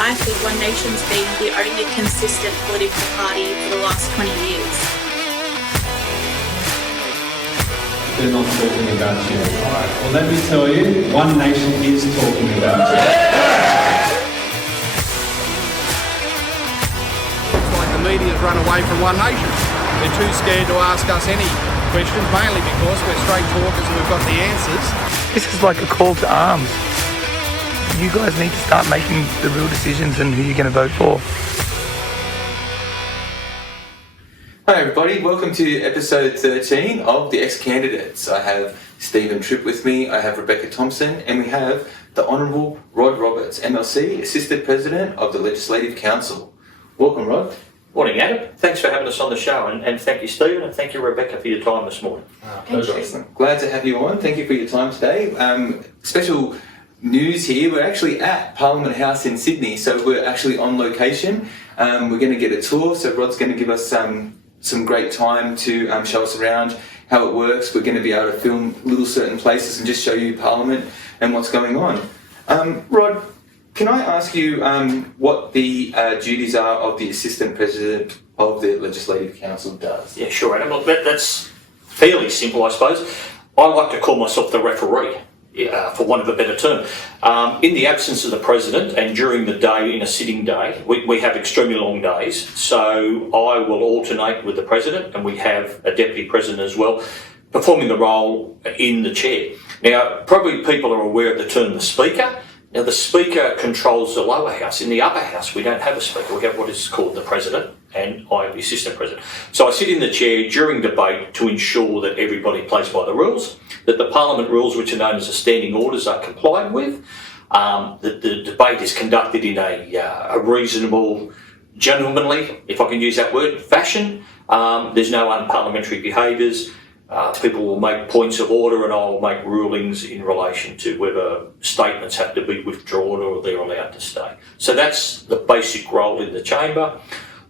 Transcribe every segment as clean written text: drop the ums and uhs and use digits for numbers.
I see One Nation's been the only consistent political party for the last 20 years. They're not talking about you. All right, well, let me tell you, One Nation is talking about you. It's like the media's run away from One Nation. They're too scared to ask us any questions, mainly because we're straight talkers and we've got the answers. This is like a call to arms. You guys need to start making the real decisions and who you're going to vote for. Hi everybody, welcome to episode 13 of the ExCandidates. I have Stephen Tripp with me, I have Rebecca Thompson, and we have the Honourable Rod Roberts MLC, Assistant President of the Legislative Council. Welcome, Rod. Morning, Adam. Thanks for having us on the show, and thank you, Stephen, and thank you, Rebecca, for your time this morning. Pleasure. Glad to have you on. Thank you for your time today. Special news here, we're actually at Parliament House in Sydney, so we're actually on location. We're going to get a tour, so Rod's going to give us some great time to show us around how it works. We're going to be able to film little certain places and just show you Parliament and what's going on. Rod, can I ask you what the duties are of the Assistant President of the Legislative Council does? Yeah, sure, Adam. Look, that's fairly simple, I suppose. I like to call myself the referee, for want of a better term. In the absence of the President and during the day, in a sitting day, we have extremely long days, so I will alternate with the President, and we have a Deputy President as well, performing the role in the chair. Now, probably people are aware of the term the Speaker. Now, the Speaker controls the lower house. In the upper house, we don't have a Speaker. We have what is called the President, and I am the Assistant President. So I sit in the chair during debate to ensure that everybody plays by the rules, that the Parliament rules, which are known as the standing orders, are complied with, that the debate is conducted in a reasonable, gentlemanly, if I can use that word, fashion. There's no unparliamentary behaviours. People will make points of order, and I'll make rulings in relation to whether statements have to be withdrawn or they're allowed to stay. So that's the basic role in the chamber.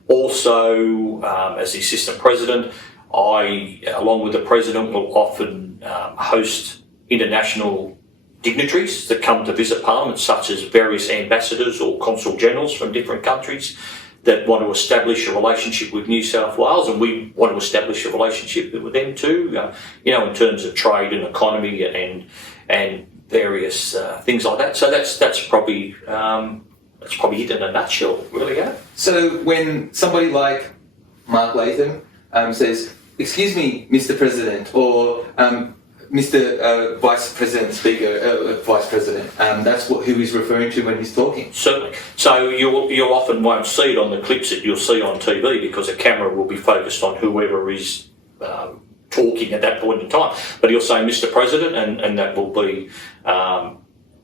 Also, as the Assistant President, I, along with the President, will often host international dignitaries that come to visit Parliament, such as various ambassadors or consul generals from different countries that want to establish a relationship with New South Wales, and we want to establish a relationship with them too, in terms of trade and economy and various things like that. So that's probably it in a nutshell, really. Yeah. So when somebody like Mark Latham says, "Excuse me, Mr. President," or Mr. Vice President, Speaker, Vice President, that's who he's referring to when he's talking. Certainly. So you often won't see it on the clips that you'll see on TV because a camera will be focused on whoever is talking at that point in time. But he'll say Mr. President, and that will be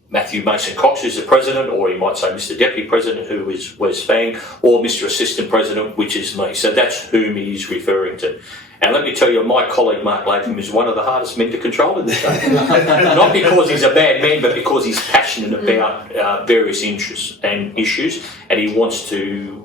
Matthew Mason Cox, who's the President, or he might say Mr. Deputy President, who is Wes Fang, or Mr. Assistant President, which is me. So that's whom he's referring to. And let me tell you, my colleague Mark Latham is one of the hardest men to control in this day. Not because he's a bad man, but because he's passionate about various interests and issues, and he wants to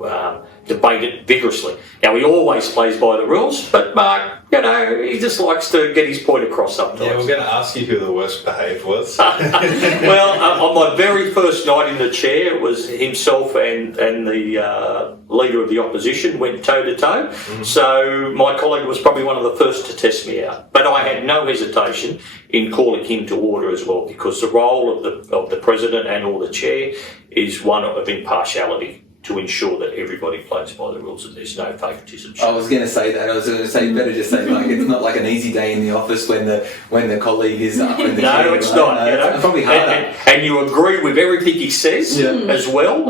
debate it vigorously. Now, he always plays by the rules, but Mark, he just likes to get his point across sometimes. Yeah, we're going to ask you who the worst behaved was. Well, on my very first night in the chair, it was himself and the leader of the opposition went toe-to-toe. Mm-hmm. So my colleague was probably one of the first to test me out. But I had no hesitation in calling him to order as well, because the role of the President and or the Chair is one of impartiality, to ensure that everybody plays by the rules and there's no favouritism. I was going to say that. I was going to say, better just say, like, it's not like an easy day in the office when the colleague is up in the chair. No, it's not. It's probably harder. And you agree with everything he says as well.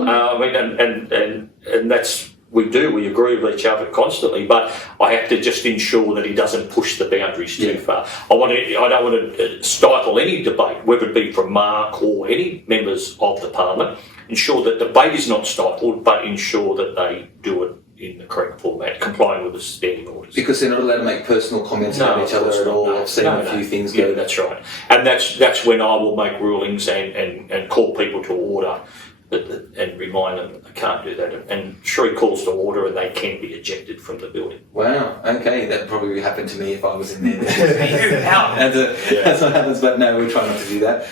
And that's we do. We agree with each other constantly. But I have to just ensure that he doesn't push the boundaries too far. I don't want to stifle any debate, whether it be from Mark or any members of the Parliament. Ensure that debate is not stifled, but ensure that they do it in the correct format, complying with the standing orders. Because they're not allowed to make personal comments about each other at all. I've seen a few things go. Yeah, that's right. And that's when I will make rulings and call people to order and remind them that they can't do that. And Shree calls to order and they can be ejected from the building. Wow, okay. That probably happened to me if I was in there. That's what happens, but no, we try not to do that.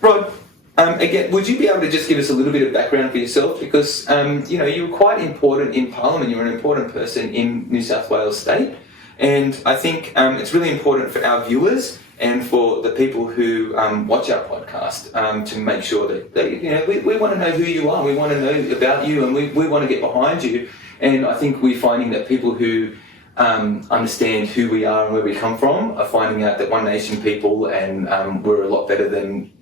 Rod, Again, would you be able to just give us a little bit of background for yourself? Because, you were quite important in Parliament. You're an important person in New South Wales State. And I think it's really important for our viewers and for the people who watch our podcast to make sure that, we want to know who you are. We want to know about you, and we want to get behind you. And I think we're finding that people who understand who we are and where we come from are finding out that One Nation people and we're a lot better than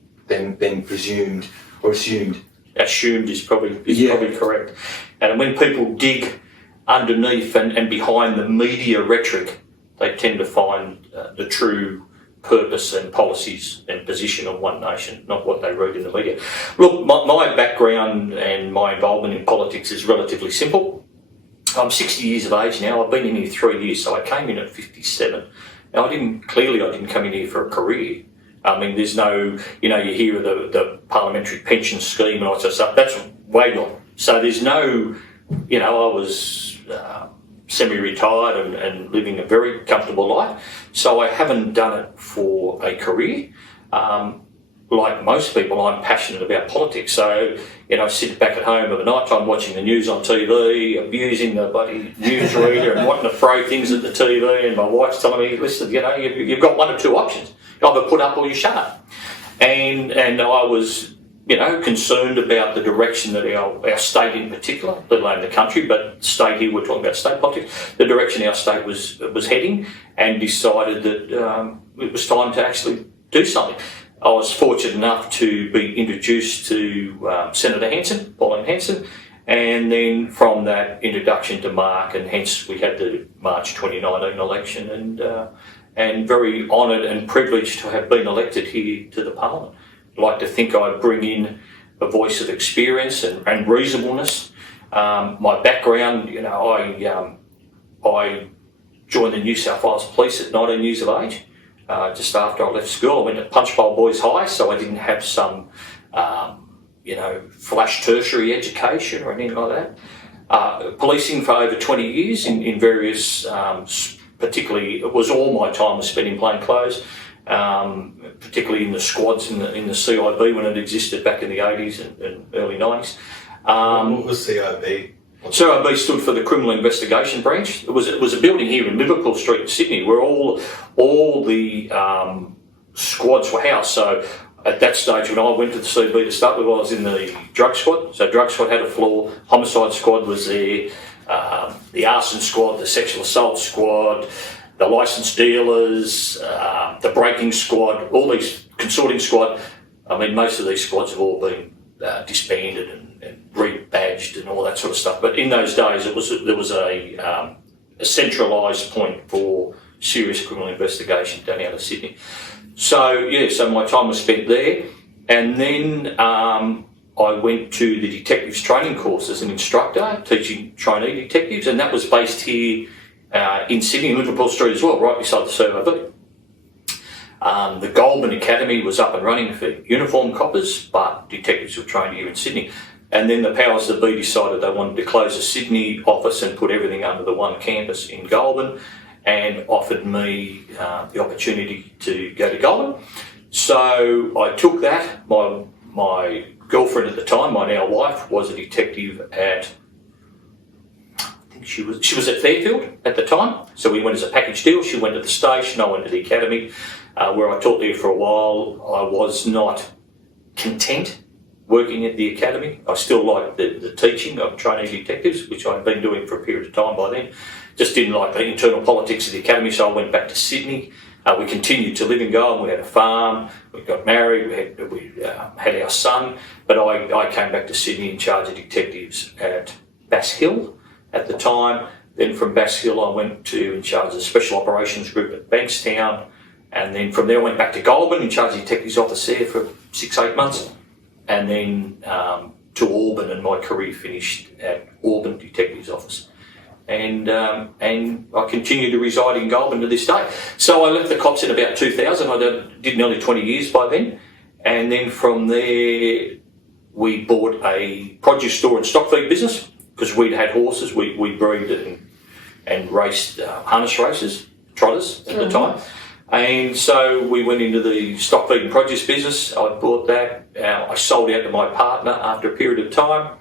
presumed or assumed. Assumed is probably correct. And when people dig underneath and behind the media rhetoric, they tend to find the true purpose and policies and position of One Nation, not what they read in the media. Look, my background and my involvement in politics is relatively simple. I'm 60 years of age now. I've been in here 3 years, so I came in at 57. Now, I didn't come in here for a career. I mean, there's no, you hear of the parliamentary pension scheme and all that sort of stuff. That's way gone. So there's no, I was semi-retired and living a very comfortable life. So I haven't done it for a career. Like most people, I'm passionate about politics. So, I sit back at home at night time watching the news on TV, abusing the bloody newsreader and wanting to throw things at the TV, and my wife's telling me, listen, you've got one of two options. You either put up or you shut up. And I was, concerned about the direction that our state in particular, let alone the country, but state here, we're talking about state politics, the direction our state was heading, and decided that it was time to actually do something. I was fortunate enough to be introduced to Senator Hanson, Pauline Hanson, and then from that introduction to Mark, and hence we had the March 2019 election, and very honoured and privileged to have been elected here to the Parliament. I'd like to think I bring in a voice of experience and reasonableness. My background, I joined the New South Wales Police at 19 years of age. Just after I left school, I went to Punchbowl Boys High, so I didn't have some, flash tertiary education or anything like that. Policing for over 20 years in various, particularly, it was all my time was spent in plain clothes, particularly in the squads in the CIB when it existed back in the 80s and early 90s. What was CIB? CIB stood for the Criminal Investigation Branch. It was a building here in Liverpool Street in Sydney where all the squads were housed. So at that stage when I went to the CB to start with, I was in the drug squad. So drug squad had a floor, homicide squad was there, the arson squad, the sexual assault squad, the licensed dealers, the breaking squad, all these consorting squad. I mean, most of these squads have all been disbanded and rebadged and all that sort of stuff. But in those days, there was a centralised point for serious criminal investigation down out of Sydney. So my time was spent there, and then I went to the detectives training course as an instructor, teaching trainee detectives, and that was based here in Sydney, in Liverpool Street as well, right beside the CIB. The Goulburn Academy was up and running for uniform coppers, but detectives were trained here in Sydney. And then the powers that be decided they wanted to close the Sydney office and put everything under the one campus in Goulburn, and offered me the opportunity to go to Goulburn. So I took that. My girlfriend at the time, my now wife, was a detective at, I think she was at Fairfield at the time. So we went as a package deal. She went to the station, I went to the academy, where I taught there for a while. I was not content working at the academy. I still liked the teaching of trainee detectives, which I'd been doing for a period of time by then. Just didn't like the internal politics of the academy, so I went back to Sydney. We continued to live in Goulburn. We had a farm, we got married, we had our son, but I came back to Sydney in charge of detectives at Bass Hill at the time. Then from Bass Hill I went to in charge of the Special Operations Group at Bankstown, and then from there I went back to Goulburn in charge of the detectives office there for 6-8 months, and then to Auburn, and my career finished at Auburn Detectives Office. And I continue to reside in Goulburn to this day. So I left the cops in about 2000. I did nearly 20 years by then. And then from there, we bought a produce store and stock feed business because we'd had horses. We breed and raced harness races, trotters at the time. And so we went into the stock feed and produce business. I bought that. I sold out to my partner after a period of time.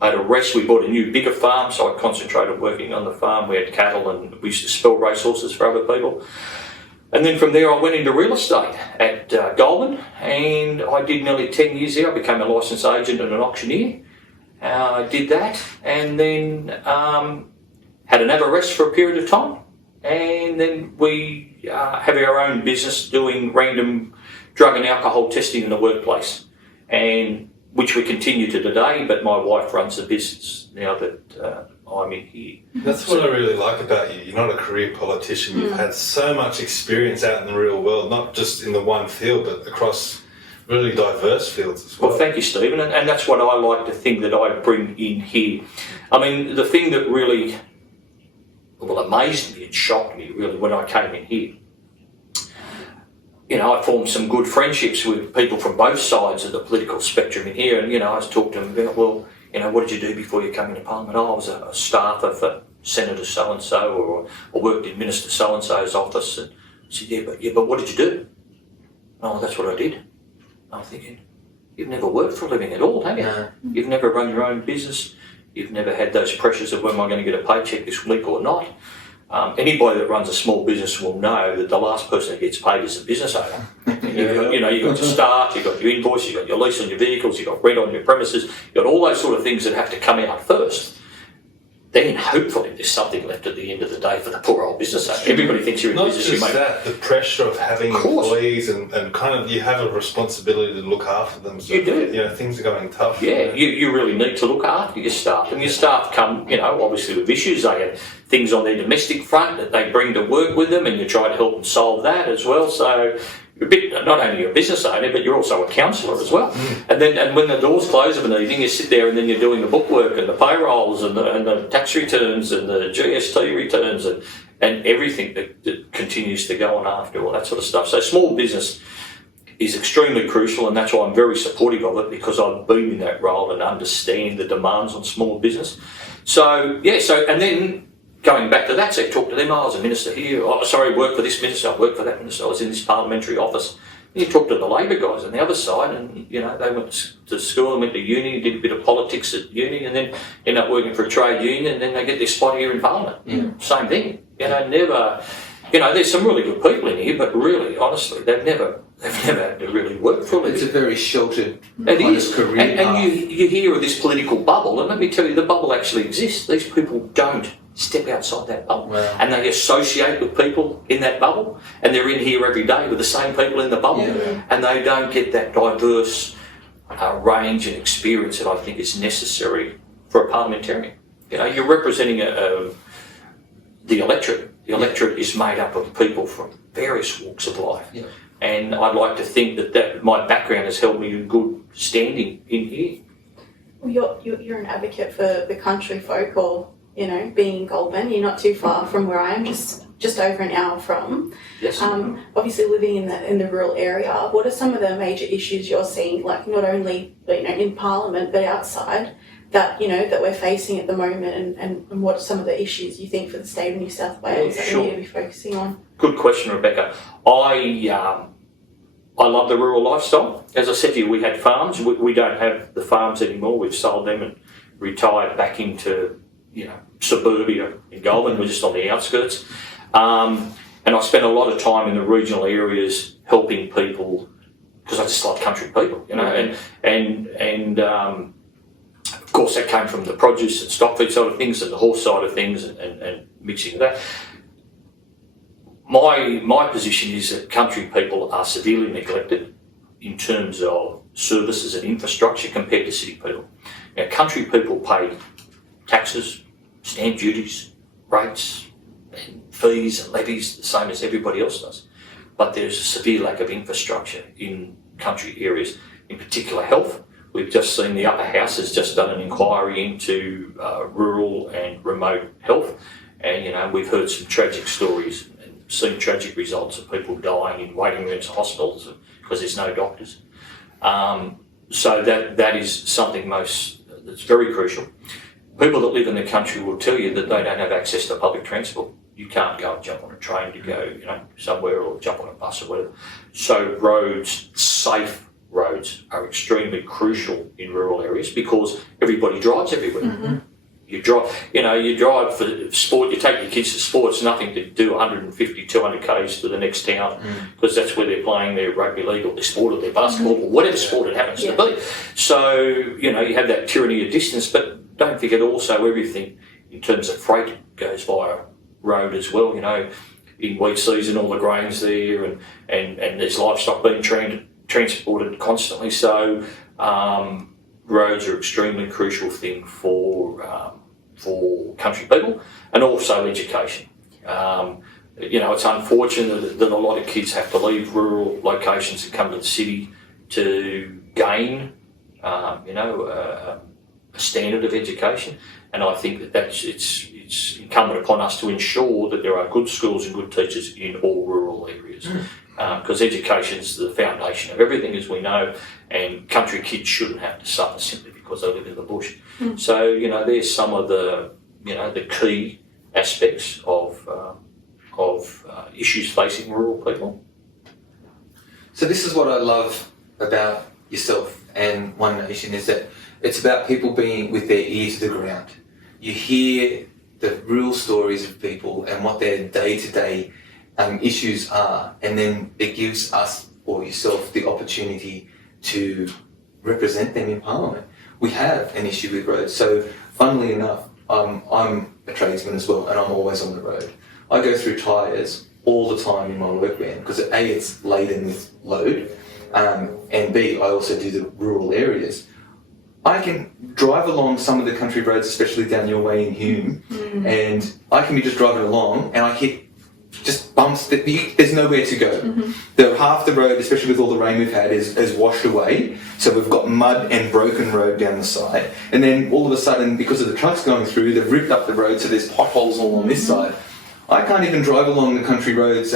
I had a rest. We bought a new, bigger farm, so I concentrated working on the farm. We had cattle and we used to spell racehorses for other people. And then from there I went into real estate at Goulburn, and I did nearly 10 years there. I became a licensed agent and an auctioneer. I did that, and then had another rest for a period of time. And then we have our own business doing random drug and alcohol testing in the workplace, and which we continue to today, but my wife runs the business now that I'm in here. That's what I really like about you. You're not a career politician. You've had so much experience out in the real world, not just in the one field, but across really diverse fields as well. Well, thank you, Stephen, and that's what I like to think that I bring in here. I mean, the thing that really amazed me and shocked me really when I came in here, I formed some good friendships with people from both sides of the political spectrum in here, and I was talking to them about, well, what did you do before you came into Parliament? Oh, I was a staffer for Senator so-and-so, or I worked in Minister so-and-so's office. And I said, yeah, but what did you do? Oh, that's what I did. I'm thinking, you've never worked for a living at all, have you? No. You've never run your own business. You've never had those pressures of when am I going to get a paycheck this week or not. Anybody that runs a small business will know that the last person that gets paid is a business owner. You've got your start, you've got your invoice, you've got your lease on your vehicles, you've got rent on your premises, you've got all those sort of things that have to come out first. Then hopefully there's something left at the end of the day for the poor old business owner. Everybody thinks you're in business. Not just that, the pressure of having employees and kind of you have a responsibility to look after them. So you do. Things are going tough. Yeah, you really need to look after your staff. And your staff come, obviously with issues. They have things on their domestic front that they bring to work with them, and you try to help them solve that as well. So you're not only a business owner, but you're also a counsellor as well. And when the doors close of an evening, you sit there and then you're doing the bookwork and the payrolls and the tax returns and the GST returns and everything that continues to go on after all that sort of stuff. So small business is extremely crucial, and that's why I'm very supportive of it, because I've been in that role and understand the demands on small business. So and then going back to that, so I talked to them. I was a minister here. I worked for this minister. I worked for that minister. I was in this parliamentary office. You talk to the Labor guys on the other side, and they went to school and went to uni, did a bit of politics at uni, and then end up working for a trade union, and then they get their spot here in Parliament. Yeah. Same thing. Never. There's some really good people in here, but really, honestly, they've never had to really work for a living. It's a very sheltered kind of career path. And you hear of this political bubble, and let me tell you, the bubble actually exists. These people don't step outside that bubble. Wow. And they associate with people in that bubble, and they're in here every day with the same people in the bubble, and they don't get that diverse range and experience that I think is necessary for a parliamentarian. You're representing the electorate. The electorate is made up of people from various walks of life. Yeah. And I'd like to think that my background has held me in good standing in here. Well, you're an advocate for the country folk, or being in Goulburn. You're not too far from where I am, just over an hour from. Yes. Obviously, living in the rural area, what are some of the major issues you're seeing, like not only in Parliament but outside, that that we're facing at the moment, and what are some of the issues you think for the state of New South Wales that we need to be focusing on? Good question, Rebecca. I love the rural lifestyle. As I said to you, we had farms. We don't have the farms anymore. We've sold them and retired back into suburbia in Goulburn. We're just on the outskirts. And I spent a lot of time in the regional areas helping people, because I just love country people, and of course that came from the produce and stock feed side of things and the horse side of things and mixing that. My position is that country people are severely neglected in terms of services and infrastructure compared to city people. Now, country people pay taxes, stamp duties, rates, and fees and levies the same as everybody else does. But there's a severe lack of infrastructure in country areas, in particular health. We've just seen the Upper House has just done an inquiry into rural and remote health, and we've heard some tragic stories and seen tragic results of people dying in waiting rooms of hospitals because there's no doctors. So that is something that's very crucial. People that live in the country will tell you that they don't have access to public transport. You can't go and jump on a train to go, somewhere or jump on a bus or whatever. So roads, safe roads, are extremely crucial in rural areas because everybody drives everywhere. Mm-hmm. You drive for sport, you take your kids to sport, it's nothing to do 150, 200 k's to the next town because that's where they're playing their rugby league or their sport or their basketball or whatever sport it happens to be. So, you have that tyranny of distance, but don't forget also everything in terms of freight goes via road as well. In wheat season, all the grains there and there's livestock being transported constantly. So roads are extremely crucial thing for country people and also education. It's unfortunate that a lot of kids have to leave rural locations and come to the city to gain, a standard of education. And I think it's incumbent upon us to ensure that there are good schools and good teachers in all rural areas. Because education is the foundation of everything, as we know, and country kids shouldn't have to suffer simply because they live in the bush. So, there's some of the key aspects of issues facing rural people. So this is what I love about yourself and One Nation is that it's about people being with their ear to the ground. You hear the real stories of people and what their day-to-day issues are, and then it gives us or yourself the opportunity to represent them in Parliament. We have an issue with roads, so funnily enough, I'm a tradesman as well, and I'm always on the road. I go through tyres all the time in my work van because A, it's laden with load, and B, I also do the rural areas. I can drive along some of the country roads, especially down your way in Hume, and I can be just driving along and I hit just bumps that there's nowhere to go. Half the road, especially with all the rain we've had, is washed away. So we've got mud and broken road down the side. And then all of a sudden, because of the trucks going through, they've ripped up the road, so there's potholes all on this side. I can't even drive along the country roads,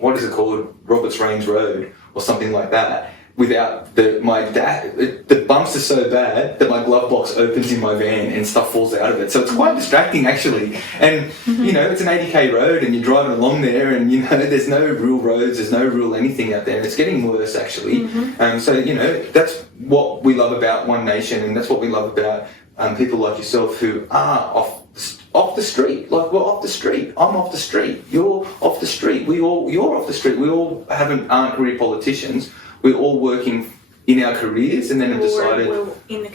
what is it called, Roberts Road or something like that, without the bumps are so bad that my glove box opens in my van and stuff falls out of it. So it's quite distracting actually. And it's an 80k road and you're driving along there and there's no real roads, there's no real anything out there, and it's getting worse actually. So that's what we love about One Nation, and that's what we love about people like yourself who are off the street. Like, we're off the street. I'm off the street. You're off the street. You're off the street. We all aren't career politicians. We're all working in our careers, and then have decided in the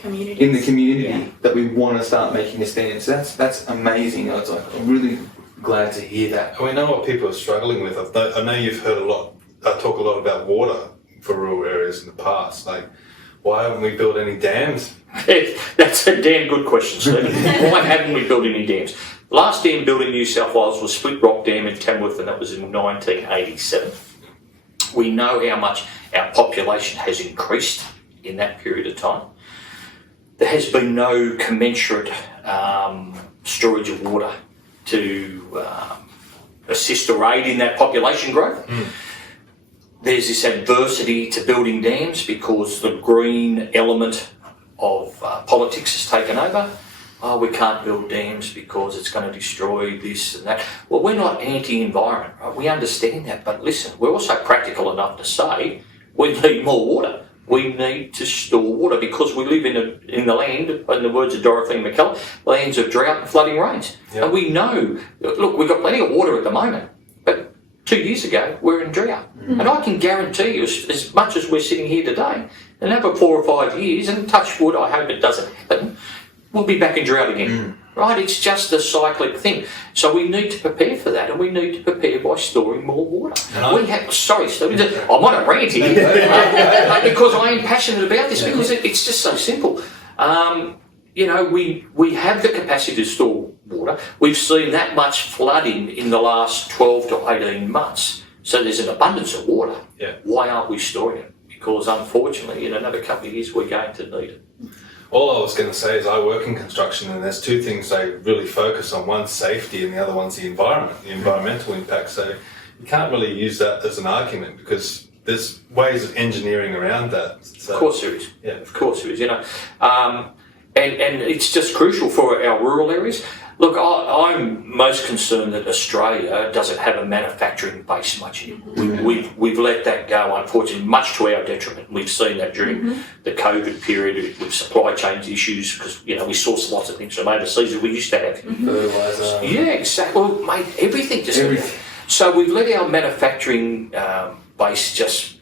community that we want to start making a stand. So that's amazing. I'm really glad to hear that. We know what people are struggling with. I know you've heard talk a lot about water for rural areas in the past. Like, why haven't we built any dams? That's a damn good question, Stephen. Why haven't we built any dams? The last dam built in New South Wales was Split Rock Dam in Tamworth, and that was in 1987. We know how much our population has increased in that period of time. There has been no commensurate storage of water to assist or aid in that population growth. There's this adversity to building dams because the green element of politics has taken over. Oh, we can't build dams because it's going to destroy this and that. Well, we're not anti-environment, right? We understand that, but listen, we're also practical enough to say we need more water. We need to store water because we live in the land, in the words of Dorothy McKellar, lands of drought and flooding rains. Yep. And we know, look, we've got plenty of water at the moment, but 2 years ago, we're in drought. And I can guarantee you, as much as we're sitting here today, in over 4 or 5 years, and touch wood, I hope it doesn't happen, we'll be back in drought again. Right? It's just a cyclic thing. So we need to prepare for that, and we need to prepare by storing more water. Sorry, Steve, I'm on a rant here because I am passionate about this because it's just so simple. We have the capacity to store water. We've seen that much flooding in the last 12 to 18 months. So there's an abundance of water. Yeah. Why aren't we storing it? Because unfortunately, in another couple of years, we're going to need it. All I was going to say is I work in construction, and there's two things they really focus on. One's safety and the other one's the environment, the environmental impact. So you can't really use that as an argument because there's ways of engineering around that. So, of course there is. Yeah. Of course there is. and it's just crucial for our rural areas. Look, I'm most concerned that Australia doesn't have a manufacturing base much anymore. We've let that go, unfortunately, much to our detriment. We've seen that during the COVID period with supply chain issues because, we source lots of things from overseas that we used to have. Fertiliser. Yeah, exactly. Well, mate, everything just... So we've let our manufacturing base just,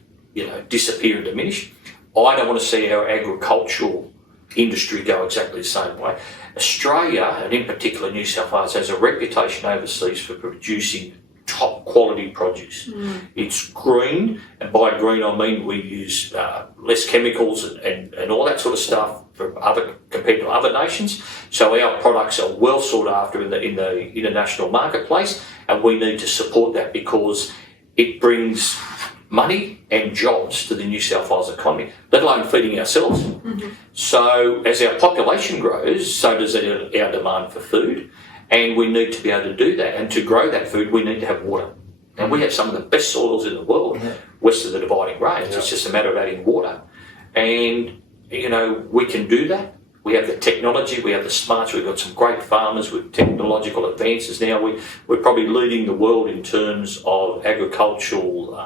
disappear and diminish. I don't want to see our agricultural industry go exactly the same way. Australia, and in particular New South Wales, has a reputation overseas for producing top quality produce. It's green, and by green I mean we use less chemicals and all that sort of stuff compared to other nations. So our products are well sought after in the international marketplace, and we need to support that because it brings money and jobs to the New South Wales economy, let alone feeding ourselves. So as our population grows, so does our demand for food, and we need to be able to do that. And to grow that food, we need to have water. And we have some of the best soils in the world west of the Dividing Range. It's just a matter of adding water. And, we can do that. We have the technology, we have the smarts, we've got some great farmers with technological advances now. We're probably leading the world in terms of agricultural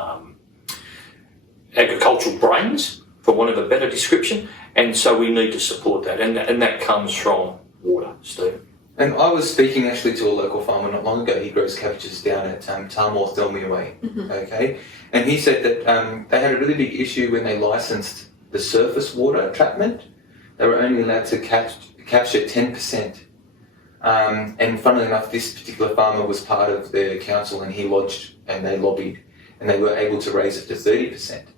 brains, for want of a better description, and so we need to support that, and that comes from water, Steve. And I was speaking actually to a local farmer not long ago. He grows cabbages down at Tarmore, Thelmy Way, okay? And he said that they had a really big issue when they licensed the surface water trapment. They were only allowed to capture 10%. And funnily enough, this particular farmer was part of the council, and he lodged and they lobbied, and they were able to raise it to 30%.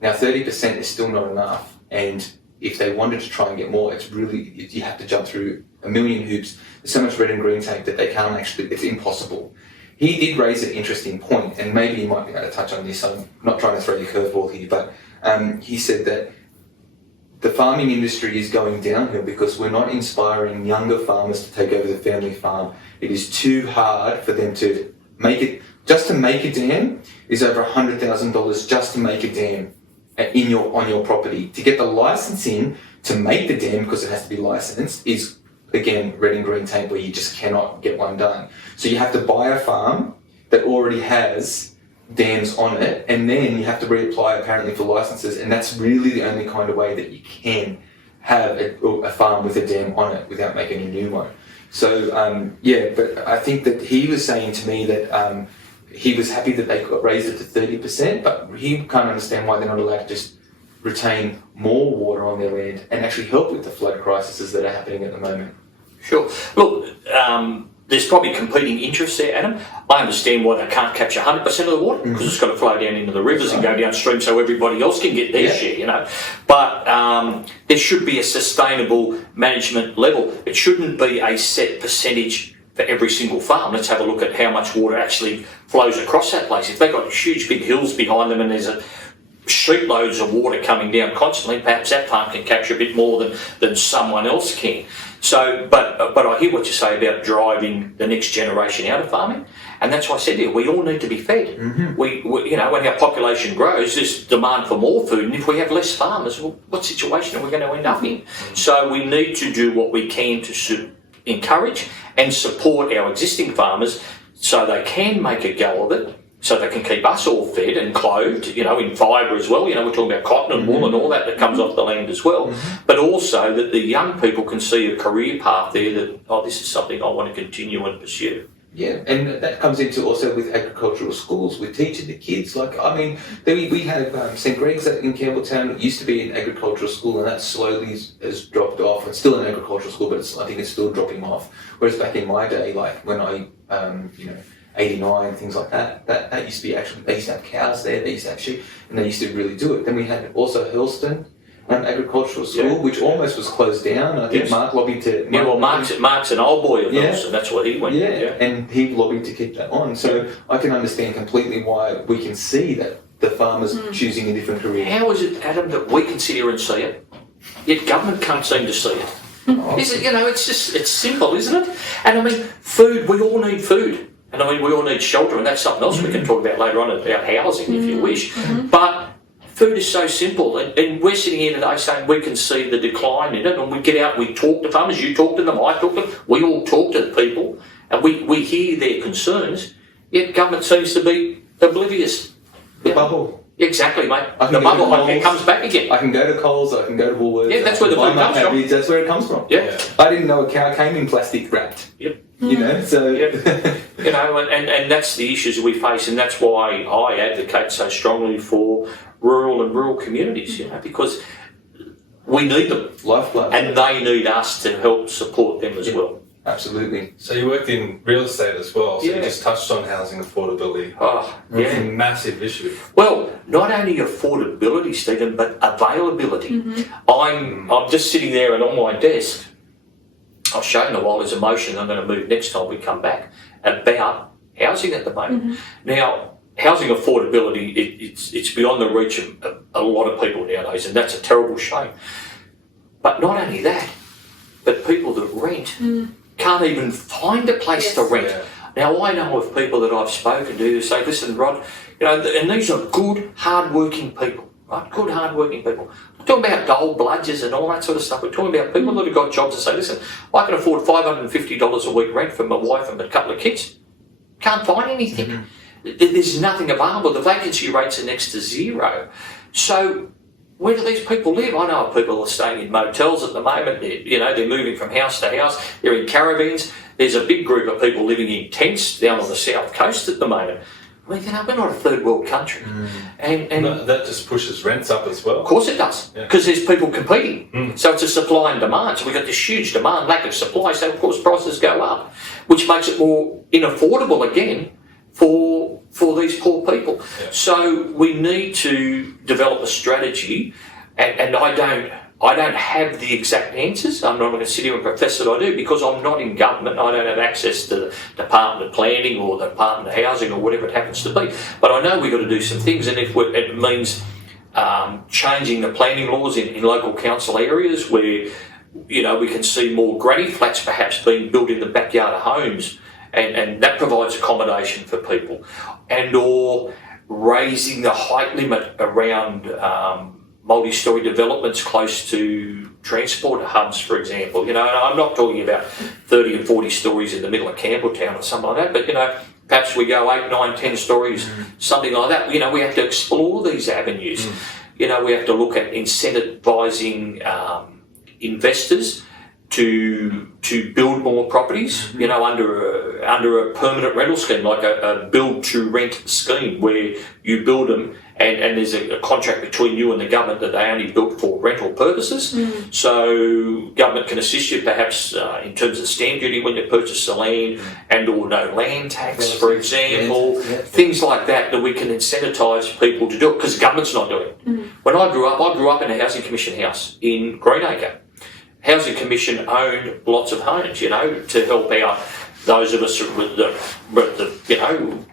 Now, 30% is still not enough, and if they wanted to try and get more, you have to jump through a million hoops. There's so much red and green tape that they can't actually, it's impossible. He did raise an interesting point, and maybe you might be able to touch on this. I'm not trying to throw you a curveball here, but he said that the farming industry is going downhill because we're not inspiring younger farmers to take over the family farm. It is too hard for them to make it. Just to make a dam is over $100,000 just to make a dam on your property. To get the licensing to make the dam, because it has to be licensed, is again red and green tape where you just cannot get one done. So you have to buy a farm that already has dams on it, and then you have to reapply apparently for licenses, and that's really the only kind of way that you can have a farm with a dam on it without making a new one. So but I think that he was saying to me that he was happy that they got raised it to 30%, but he can't understand why they're not allowed to just retain more water on their land and actually help with the flood crises that are happening at the moment. Sure. Look, there's probably competing interests there, Adam. I understand why they can't capture 100% of the water, because it's got to flow down into the rivers and go downstream so everybody else can get their share, But there should be a sustainable management level. It shouldn't be a set percentage for every single farm. Let's have a look at how much water actually flows across that place. If they've got huge big hills behind them and there's sheet loads of water coming down constantly, perhaps that farm can capture a bit more than someone else can. So, but I hear what you say about driving the next generation out of farming, and that's why I said here, we all need to be fed. We when our population grows, there's demand for more food, and if we have less farmers, well, what situation are we going to end up in? So we need to do what we can to encourage and support our existing farmers so they can make a go of it, so they can keep us all fed and clothed, in fibre as well. We're talking about cotton and wool and all that comes off the land as well. But also that the young people can see a career path there that, this is something I want to continue and pursue. Yeah, and that comes into also with agricultural schools, with teaching the kids. We have St Greg's in Campbelltown. It used to be an agricultural school, and that slowly has dropped off. It's still an agricultural school, but I think it's still dropping off. Whereas back in my day, like when I, 89, things like that used to be actually, they used to have cows there, they used to have sheep, and they used to really do it. Then we had also Hurlston Agricultural School, which almost was closed down. I think Mark lobbied to... Mark's an old boy of Hurlston, that's what he went and he lobbied to keep that on. So I can understand completely why we can see that the farmers choosing a different career. How is it, Adam, that we can sit here and see it, yet government can't seem to see it? Is it, it's simple, isn't it? And food, we all need food. And we all need shelter, and that's something else we can talk about later on about housing if you wish. But Food is so simple, and we're sitting here today saying we can see the decline in it, and we get out, we talk to farmers, you talk to them, I talk to them, we all talk to the people, and we hear their concerns, yet government seems to be oblivious. The bubble. Exactly, mate. I can The go to bubble, it Coles. comes back again. I can go to Coles, I can go to Woolworths. Yeah, that's where the I food can buy my comes from. cabbage, that's where it comes from. Yeah. I didn't know a cow came in plastic wrapped. Yep. You know, so... Yep. You know, and that's the issues we face, and that's why I advocate so strongly for rural communities, you know, because we need them. Lifeblood. And they need us to help support them as well. Absolutely. So you worked in real estate as well, so Yeah. you just touched on housing affordability. Oh, It's a yeah. massive issue. Well, not only affordability, Stephen, but availability. I'm just sitting there and on my desk, I've shown a while there's a motion I'm going to move next time we come back about housing at the moment. Now, housing affordability, it's beyond the reach of a lot of people nowadays, and that's a terrible shame. But not only that, but people that rent can't even find a place to rent. Yeah. Now, I know of people that I've spoken to who say, listen, Rod, you know, and these are good, hard-working people, right? Good, hard-working people. We're talking about gold bludgers and all that sort of stuff. We're talking about people that have got jobs and say, listen, I can afford $550 a week rent for my wife and a couple of kids. Can't find anything. There's nothing available. The vacancy rates are next to zero. So where do these people live? I know people are staying in motels at the moment. They're moving from house to house. They're in caravans. There's a big group of people living in tents down on the south coast at the moment. I mean, we're not a third world country. And That just pushes rents up as well. of course it does, because there's people competing. So it's a supply and demand. So we've got this huge demand, lack of supply, so of course prices go up, which makes it more unaffordable again for these poor people. Yeah. So we need to develop a strategy, and I don't have the exact answers. I'm not going to sit here and profess that I do, because I'm not in government. I don't have access to the Department of Planning or the Department of Housing or whatever it happens to be. But I know we've got to do some things, and if it means changing the planning laws in local council areas where, you know, we can see more granny flats perhaps being built in the backyard of homes, and that provides accommodation for people, and or raising the height limit around multi-storey developments close to transport hubs, for example. You know, and I'm not talking about 30 and 40 stories in the middle of Campbelltown or something like that, but, you know, perhaps we go 8, 9, 10 stories, something like that. You know, we have to explore these avenues. You know, we have to look at incentivising investors to build more properties, you know, under a permanent rental scheme, like a build to rent scheme, where you build them and there's a contract between you and the government that they only built for rental purposes. So government can assist you perhaps in terms of stamp duty when you purchase the land, and or no land tax, for example, things like that we can incentivize people to do it, because the government's not doing it. When I grew up in a Housing Commission house in Greenacre. Housing Commission owned lots of homes, you know, to help out those of us with the you know,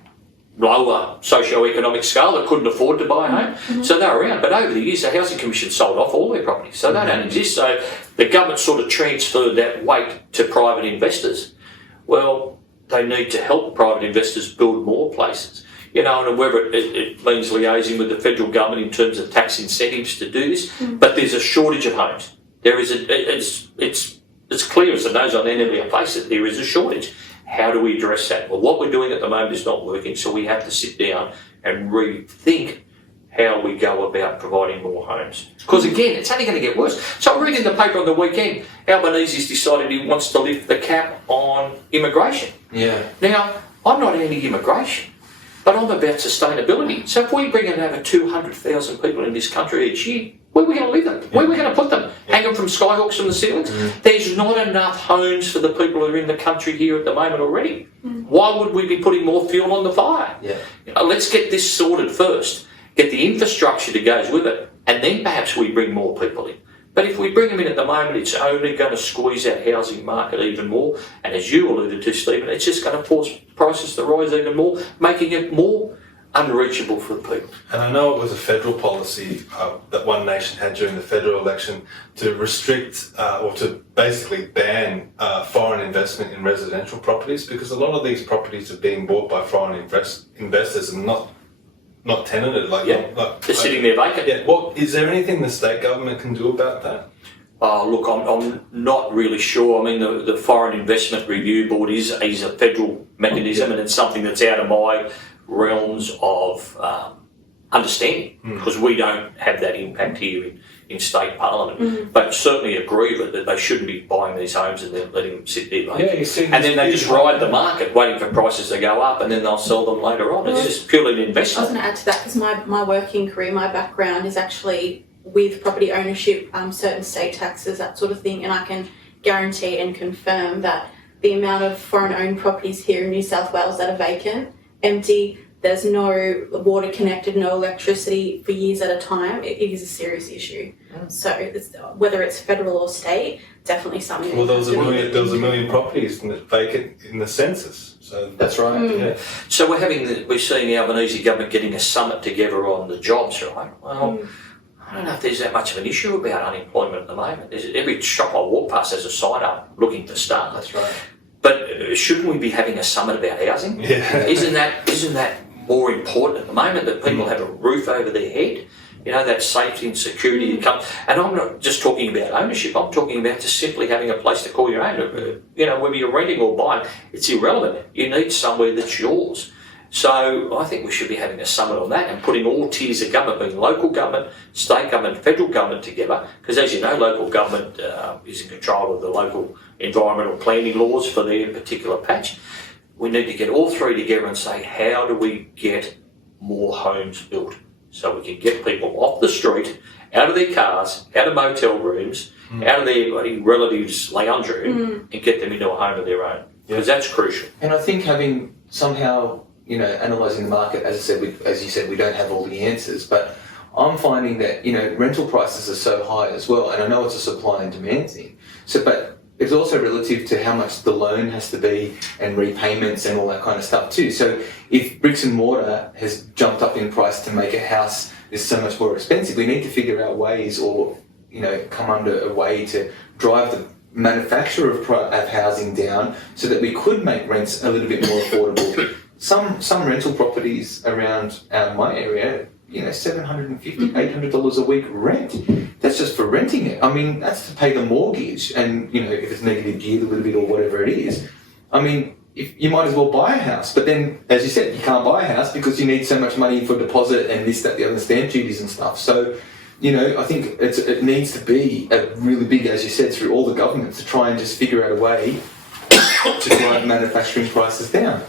lower socio-economic scale that couldn't afford to buy a home. So they were around. But over the years, the Housing Commission sold off all their properties, so they don't exist. So the government sort of transferred that weight to private investors. Well, they need to help private investors build more places. You know, and whether it means liaising with the federal government in terms of tax incentives to do this, but there's a shortage of homes. There is it's clear as the nose on the end of our face that there is a shortage. How do we address that? Well, what we're doing at the moment is not working, so we have to sit down and rethink how we go about providing more homes. Because again, it's only going to get worse. So I'm reading the paper on the weekend, Albanese's decided he wants to lift the cap on immigration. Yeah. Now, I'm not anti-immigration, but I'm about sustainability. So if we bring in over 200,000 people in this country each year, where are we going to live them? Where are we going to put them? Hang them from skyhooks from the ceilings? There's not enough homes for the people who are in the country here at the moment already. Why would we be putting more fuel on the fire? Yeah. You know, let's get this sorted first, get the infrastructure that goes with it, and then perhaps we bring more people in. But if we bring them in at the moment, it's only going to squeeze our housing market even more. And as you alluded to, Stephen, it's just going to force prices to rise even more, making it more unreachable for the people. And I know it was a federal policy that One Nation had during the federal election to restrict or to basically ban foreign investment in residential properties, because a lot of these properties are being bought by foreign investors and not not tenanted, like they're sitting there vacant. Yeah. What is there anything the state government can do about that? Oh, look, I'm not really sure. I mean, the Foreign Investment Review Board is a federal mechanism, and it's something that's out of my realms of understanding, because we don't have that impact here in state parliament. But certainly agree with that they shouldn't be buying these homes and then letting them sit there vacant. Yeah, you see, and then they just ride the market, waiting for prices to go up, and then they'll sell them later on. It's just purely an I was investment. going to add to that because my working career, my background is actually with property ownership, certain state taxes, that sort of thing, and I can guarantee and confirm that the amount of foreign-owned properties here in New South Wales that are vacant, empty, there's no water connected, no electricity for years at a time, it is a serious issue. So whether it's federal or state, definitely something. Well, there was a million properties vacant in the census. So That's right. Yeah. So we're seeing the Albanese government getting a summit together on the jobs, right? Well, I don't know if there's that much of an issue about unemployment at the moment. Every shop I walk past has a sign up looking for staff. That's right. But shouldn't we be having a summit about housing? Yeah. Isn't that more important at the moment, that people have a roof over their head? You know, that safety and security that comes. And I'm not just talking about ownership, I'm talking about just simply having a place to call your own. You know, whether you're renting or buying, it's irrelevant. You need somewhere that's yours. So I think we should be having a summit on that and putting all tiers of government, being local government, state government, federal government together, because as you know, local government is in control of the local environmental planning laws for their particular patch. We need to get all three together and say, how do we get more homes built so we can get people off the street, out of their cars, out of motel rooms, out of their relatives' lounge room, and get them into a home of their own, because that's crucial. And I think having somehow, you know, analysing the market, as you said, we don't have all the answers, but I'm finding that, you know, rental prices are so high as well, and I know it's a supply and demand thing. So, but it's also relative to how much the loan has to be and repayments and all that kind of stuff too. So if bricks and mortar has jumped up in price to make a house is so much more expensive, we need to figure out ways, or, you know, come under a way to drive the manufacture of housing down so that we could make rents a little bit more affordable. Some rental properties around my area, you know, $750, $800 a week rent. That's just for renting it. I mean, that's to pay the mortgage, and, you know, if it's negative geared a little bit or whatever it is. I mean, if you might as well buy a house, but then, as you said, you can't buy a house because you need so much money for deposit and this, that, the other, stamp duties and stuff. So, you know, I think it needs to be a really big, as you said, through all the governments to try and just figure out a way to drive manufacturing prices down.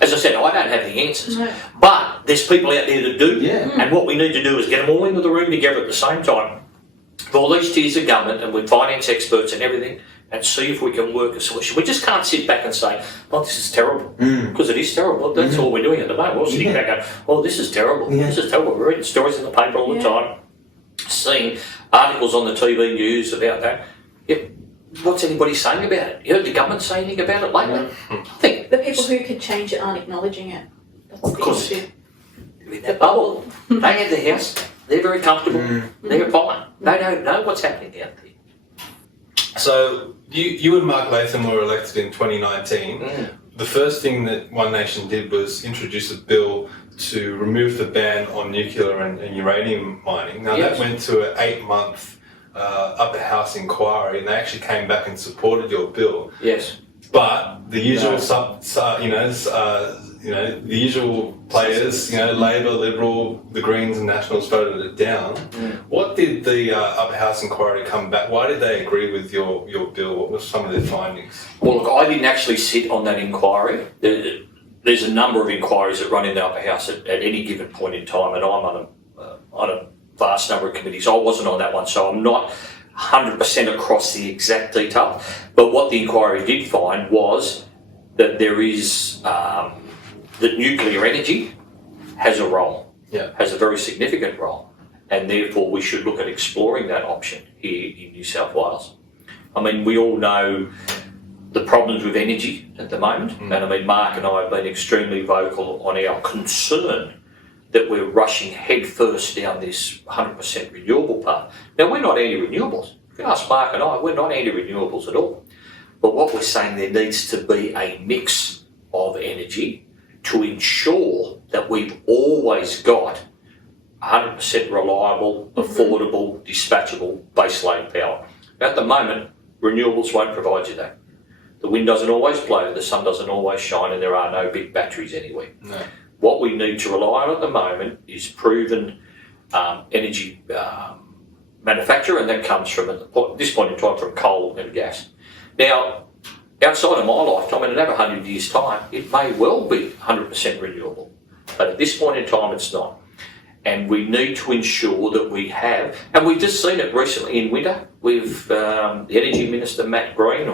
As I said, I don't have the answers, but there's people out there that do. Yeah. And what we need to do is get them all into the room together at the same time, with all these tiers of government and with finance experts and everything, and see if we can work a solution. We just can't sit back and say, oh, this is terrible, because it is terrible. That's all we're doing at the moment. We're sitting back going, oh, this is terrible. This is terrible. We're reading stories in the paper all the time, seeing articles on the TV news about that. Yep. What's anybody saying about it? You heard the government say anything about it lately? I think The people who could change it aren't acknowledging it. That's Of course. the issue. in that bubble. They have their house. They're very comfortable. They're fine. They don't know what's happening out there. So you and Mark Latham were elected in 2019. The first thing that One Nation did was introduce a bill to remove the ban on nuclear and uranium mining. Now that went to an 8-month upper house inquiry, and they actually came back and supported your bill. Yes. But the usual the usual players, Labor, Liberal, the Greens and Nationals voted it down. What did the upper house inquiry come back? Why did they agree with your bill? What were some of their findings? Well, look, I didn't actually sit on that inquiry. There's a number of inquiries that run in the upper house at any given point in time, and I'm on a vast number of committees. I wasn't on that one, so I'm not 100% across the exact detail. But what the inquiry did find was that there is that nuclear energy has a role, has a very significant role, and therefore we should look at exploring that option here in New South Wales. I mean, we all know the problems with energy at the moment, and I mean, Mark and I have been extremely vocal on our concern that we're rushing headfirst down this 100% renewable path. Now, we're not anti-renewables. If you ask Mark and I, we're not anti-renewables at all. But what we're saying, there needs to be a mix of energy to ensure that we've always got 100% reliable, affordable, dispatchable baseload power. At the moment, renewables won't provide you that. The wind doesn't always blow, the sun doesn't always shine, and there are no big batteries anywhere. No. What we need to rely on at the moment is proven energy manufacture, and that comes from, at this point in time, from coal and gas. Now, outside of my lifetime, in another 100 years' time, it may well be 100% renewable. But at this point in time, it's not. And we need to ensure that we have, and we've just seen it recently in winter with the Energy Minister, Matt Green,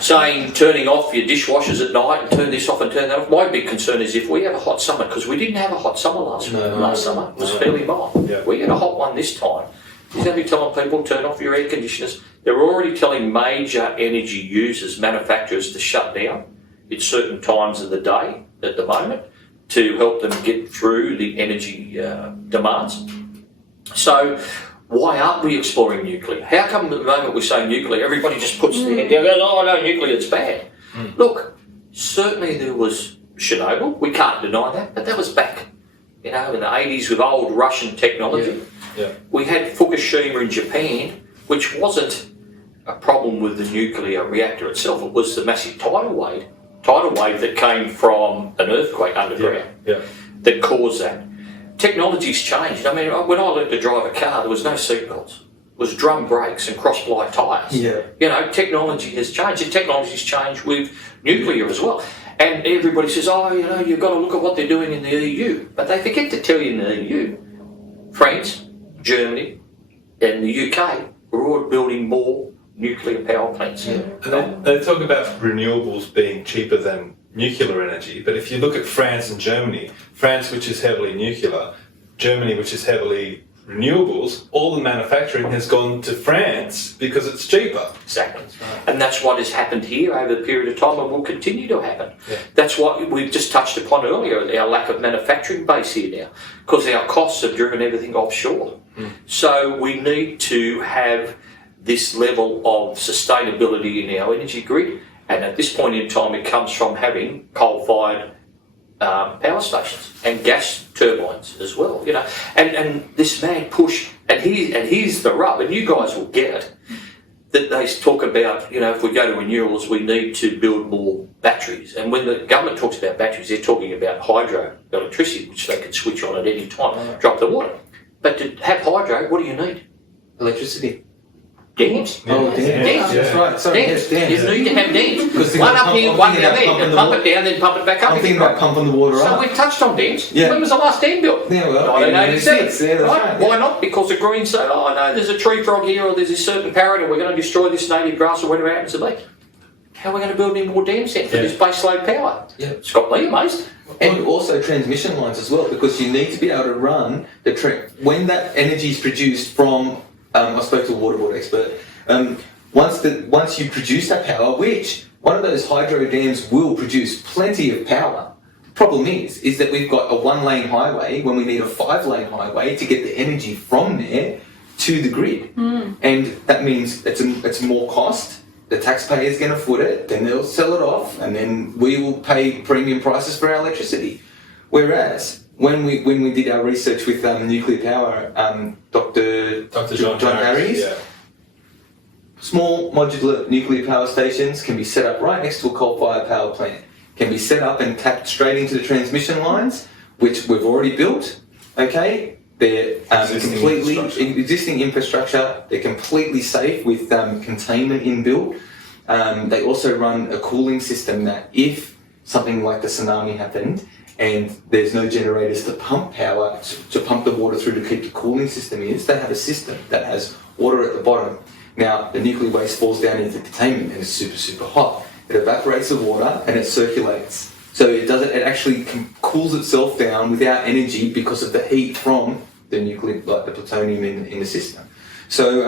saying turning off your dishwashers at night and turn this off and turn that off. My big concern is if we have a hot summer, because we didn't have a hot summer last summer, it was fairly mild. Yeah. We had a hot one this time. He's going to be telling people turn off your air conditioners. They're already telling major energy users, manufacturers, to shut down at certain times of the day at the moment, to help them get through the energy demands. So why aren't we exploring nuclear? How come at the moment we're saying nuclear, everybody just puts their head down and goes, oh no, nuclear, it's bad. Look, certainly there was Chernobyl, we can't deny that, but that was back, in the 80s with old Russian technology. Yeah. We had Fukushima in Japan, which wasn't a problem with the nuclear reactor itself, it was the massive tidal wave that came from an earthquake underground that caused that. Technology's changed. I mean, when I learned to drive a car, there was no seatbelts. It was drum brakes and cross-ply tyres. Yeah. Technology has changed, and technology's changed with nuclear as well. And everybody says, you've got to look at what they're doing in the EU. But they forget to tell you in the EU, France, Germany, and the UK are all building more nuclear power plants. Yeah. And they talk about renewables being cheaper than nuclear energy, but if you look at France and Germany, France, which is heavily nuclear, Germany, which is heavily renewables, all the manufacturing has gone to France because it's cheaper. Exactly. And that's what has happened here over the period of time and will continue to happen. Yeah. That's what we've just touched upon earlier, our lack of manufacturing base here now, because our costs have driven everything offshore. So we need to have this level of sustainability in our energy grid, and at this point in time it comes from having coal-fired power stations and gas turbines as well, and this mad push, and here's the rub, and you guys will get it, that they talk about, if we go to renewables we need to build more batteries, and when the government talks about batteries they're talking about hydro electricity, which they can switch on at any time, drop the water. But to have hydro, what do you need? Electricity. Dams. Oh, dams. That's right. Sorry, Dams. yes, dams. You need to have dams. Because One up here, one down there. And pump it down, then pump it back up I'm thinking again. about pumping the water So up. we've touched on dams. Yeah. When was the last dam built? Yeah, well, 1987. yeah, that's right, yeah. Why not? Because the Greens say, oh no, there's a tree frog here, or there's a certain parrot, or we're going to destroy this native grass, or whatever it happens to be. How are we going to build any more dams then for this baseload power? Yeah. It's got me amazed. And also transmission lines as well, because you need to be able to run the when that energy is produced from. I spoke to a water board expert. Once you produce that power, which one of those hydro dams will produce plenty of power. The problem is that we've got a 1-lane highway when we need a 5-lane highway to get the energy from there to the grid, and that means it's more cost. The taxpayer's going to foot it, then they'll sell it off, and then we will pay premium prices for our electricity. Whereas when we did our research with nuclear power, Dr. John Harries, small modular nuclear power stations can be set up right next to a coal-fired power plant, can be set up and tapped straight into the transmission lines, which we've already built, okay? They're completely existing infrastructure. They're completely safe with containment inbuilt. They also run a cooling system that if something like the tsunami happened and there's no generators to pump power, to pump the water through to keep the cooling system they have a system that has water at the bottom. Now, the nuclear waste falls down into containment and it's super, super hot. It evaporates the water and it circulates. So it actually cools itself down without energy because of the heat from the nuclear, like the plutonium in the system. So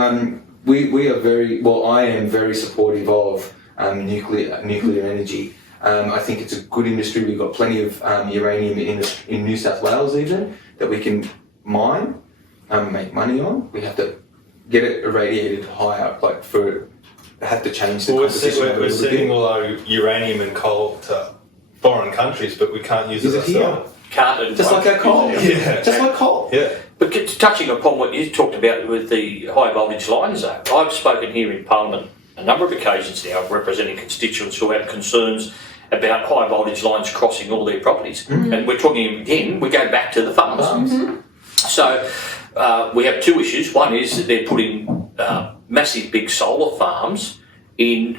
we are I am very supportive of nuclear energy. I think it's a good industry. We've got plenty of uranium in New South Wales even that we can mine, make money on. We have to get it irradiated higher, have to change the composition. We're sending all our uranium and coal to foreign countries, but we can't use Use it it here. ourselves. Can't Just like our coal. Yeah. Just like coal. Yeah. But touching upon what you talked about with the high voltage lines, though, I've spoken here in Parliament a number of occasions now, representing constituents who have concerns about high voltage lines crossing all their properties. And we're talking again, we go back to the farmers. So we have two issues. One is that they're putting massive big solar farms in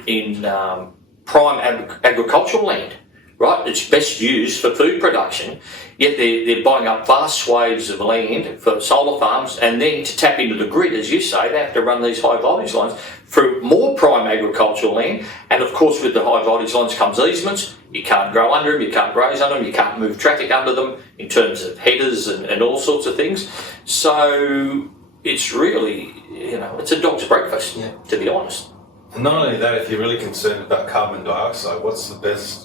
prime agricultural land. Right, it's best used for food production, yet they're buying up vast swathes of land for solar farms, and then to tap into the grid, as you say, they have to run these high voltage lines through more prime agricultural land, and of course with the high voltage lines comes easements. You can't grow under them, you can't graze under them, you can't move traffic under them in terms of headers and all sorts of things. So it's really, it's a dog's breakfast, to be honest. And not only that, if you're really concerned about carbon dioxide, what's the best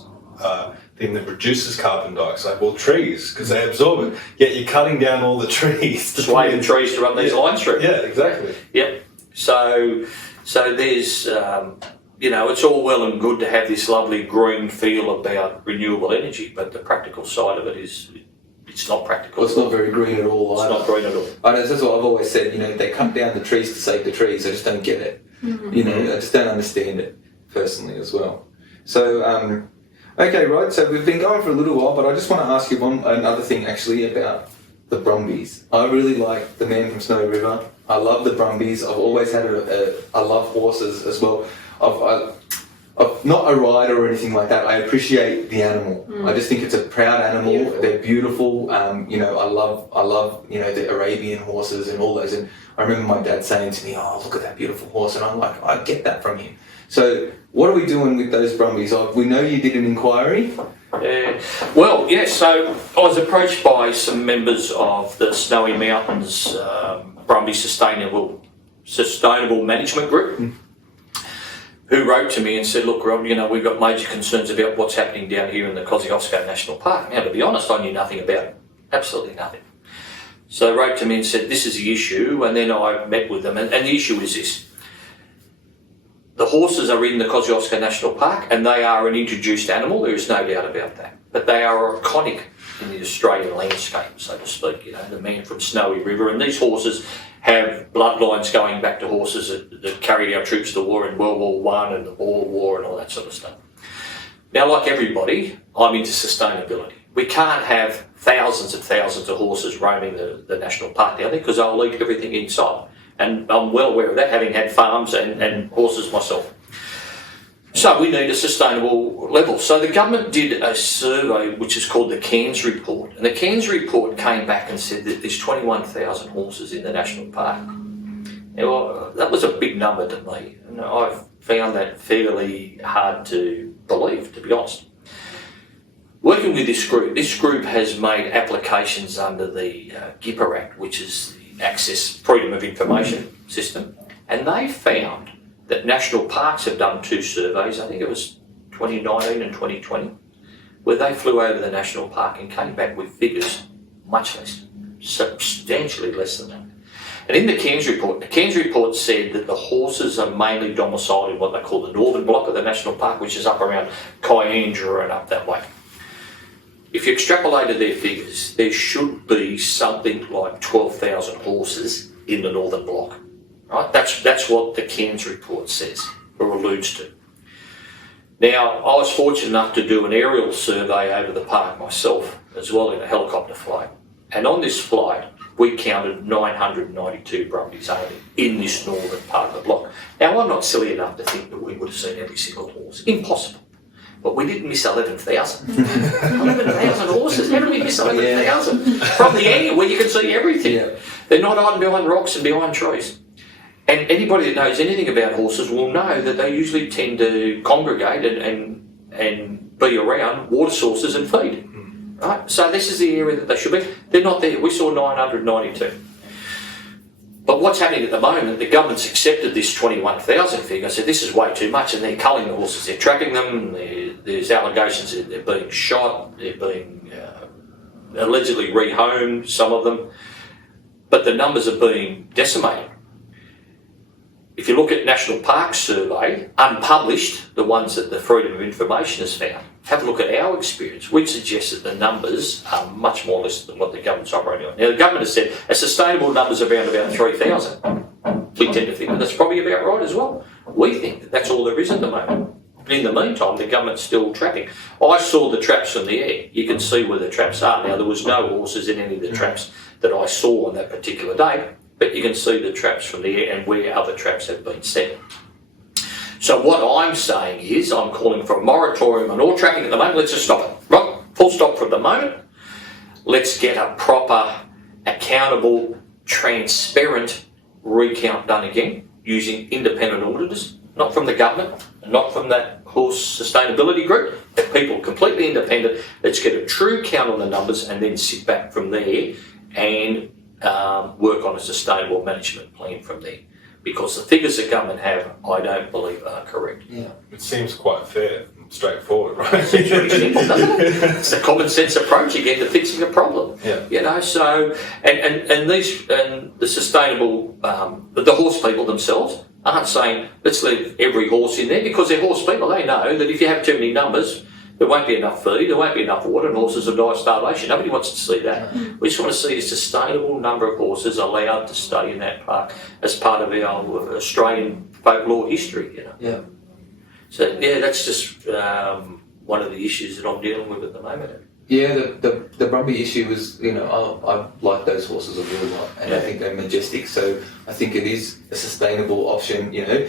thing that reduces carbon dioxide? Well, trees, because they absorb it. Yet you're cutting down all the trees. Swaying trees to run these lines through. Yeah, exactly. Yep. So there's, it's all well and good to have this lovely green feel about renewable energy, but the practical side of it is, it's not practical. Well, it's not very green at all. It's not green at all. I know, that's what I've always said. They cut down the trees to save the trees. I just don't get it. I just don't understand it personally as well. So. Okay, right, so we've been going for a little while, but I just want to ask you another thing actually about the Brumbies. I really like the Man from Snowy River. I love the Brumbies. I've always had I love horses as well. I'm not a rider or anything like that. I appreciate the animal. I just think it's a proud animal. Beautiful. They're beautiful. I love the Arabian horses and all those. And I remember my dad saying to me, "Oh, look at that beautiful horse," and I'm like, I get that from you. So what are we doing with those Brumbies? We know you did an inquiry. Well, yes, so I was approached by some members of the Snowy Mountains Brumby Sustainable Management Group who wrote to me and said, "Look, Rob, we've got major concerns about what's happening down here in the Kosciuszko National Park." Now, to be honest, I knew nothing about it, absolutely nothing. So they wrote to me and said, "This is the issue," and then I met with them, and the issue is this. The horses are in the Kosciuszko National Park and they are an introduced animal, there is no doubt about that. But they are iconic in the Australian landscape, so to speak, the Man from Snowy River. And these horses have bloodlines going back to horses that carried our troops to war in World War I and the Boer War and all that sort of stuff. Now, like everybody, I'm into sustainability. We can't have thousands and thousands of horses roaming the national park down there because they'll eat everything inside. And I'm well aware of that, having had farms and horses myself. So we need a sustainable level. So the government did a survey which is called the Cairns Report. And the Cairns Report came back and said that there's 21,000 horses in the national park. Now, that was a big number to me. And I've found that fairly hard to believe, to be honest. Working with this group has made applications under the GIPA Act, which is Access Freedom of Information System, and they found that national parks have done two surveys, I think it was 2019 and 2020, where they flew over the national park and came back with figures much less, substantially less than that. And in the Cairns report said that the horses are mainly domiciled in what they call the northern block of the national park, which is up around Kyandra and up that way. If you extrapolated their figures, there should be something like 12,000 horses in the northern block. Right? That's what the Cairns report says or alludes to. Now, I was fortunate enough to do an aerial survey over the park myself, as well in a helicopter flight. And on this flight, we counted 992 Brumbies only in this northern part of the block. Now, I'm not silly enough to think that we would have seen every single horse. Impossible. But we didn't miss 11,000. 11,000 horses. How did we miss 11,000? From the air, where you can see everything. Yeah. They're not hiding behind rocks and behind trees. And anybody that knows anything about horses will know that they usually tend to congregate and be around water sources and feed. Right? So this is the area that they should be. They're not there. We saw 992. But what's happening at the moment, the government's accepted this 21,000 figure, said this is way too much, and they're culling the horses. They're trapping them, there's allegations that they're being shot, they're being allegedly rehomed, some of them, but the numbers are being decimated. If you look at National Parks Survey, unpublished, the ones that the Freedom of Information has have a look at our experience. We'd suggest that the numbers are much more less than what the government's operating on. Now, the government has said a sustainable number's around about 3,000. We tend to think that that's probably about right as well. We think that that's all there is at the moment. But in the meantime, the government's still trapping. I saw the traps from the air. You can see where the traps are. Now, there was no horses in any of the traps that I saw on that particular day, but you can see the traps from the air and where other traps have been set. So what I'm saying is I'm calling for a moratorium on all trapping at the moment. Let's just stop it. Right? Full stop for the moment. Let's get a proper, accountable, transparent recount done again using independent auditors, not from the government, not from that horse sustainability group, but people completely independent. Let's get a true count on the numbers and then sit back from there and work on a sustainable management plan from there. Because the figures the government have, I don't believe are correct. Yeah, it seems quite fair and straightforward, right? It's really simple, doesn't it? It's a common sense approach again to fixing a problem. Yeah. You know, so and the sustainable the horse people themselves aren't saying let's leave every horse in there, because they're horse people. They know that if you have too many numbers, there won't be enough feed, there won't be enough water, and horses will die of starvation. Nobody wants to see that. We just want to see a sustainable number of horses allowed to stay in that park as part of our Australian folklore history, you know. Yeah. So, yeah, that's just one of the issues that I'm dealing with at the moment. Yeah, the Brumby issue was, you know, I like those horses a real lot, and I think they're majestic, so I think it is a sustainable option, you know.